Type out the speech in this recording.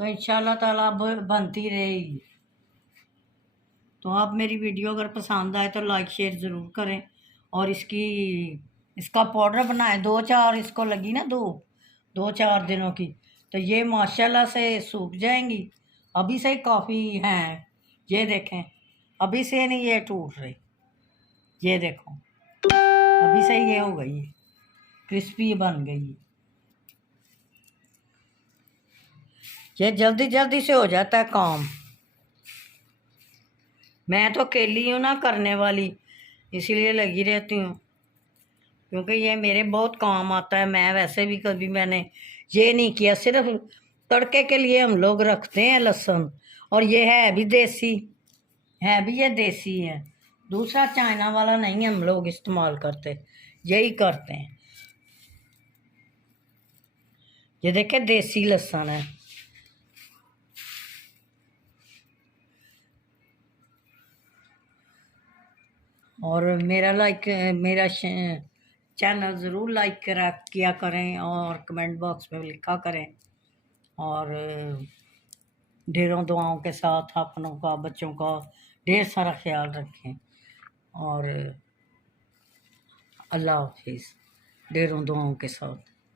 तो इंशाल्लाह ताला अब बनती रहेगी। तो आप मेरी वीडियो अगर पसंद आए तो लाइक शेयर ज़रूर करें। और इसका पाउडर बनाएं। 2-4 इसको लगी ना, 2-4 दिनों की, तो ये माशाल्लाह से सूख जाएंगी। अभी से ही काफ़ी हैं, ये देखें, अभी से नहीं ये टूट रही, ये देखो अभी से ये हो गई, क्रिस्पी बन गई। ये जल्दी जल्दी से हो जाता है काम। मैं तो अकेली हूँ ना करने वाली, इसीलिए लगी रहती हूँ, क्योंकि ये मेरे बहुत काम आता है। मैं वैसे भी कभी मैंने ये नहीं किया, सिर्फ तड़के के लिए हम लोग रखते हैं लहसुन। और ये है भी देसी, है भी ये देसी है, दूसरा चाइना वाला नहीं हम लोग इस्तेमाल करते, यही करते हैं। ये देखे देसी लहसुन है। और मेरा चैनल ज़रूर लाइक किया करें और कमेंट बॉक्स में लिखा करें। और ढेरों दुआओं के साथ अपनों का, बच्चों का ढेर सारा ख्याल रखें। और अल्लाह हाफिज़, ढेरों दुआओं के साथ।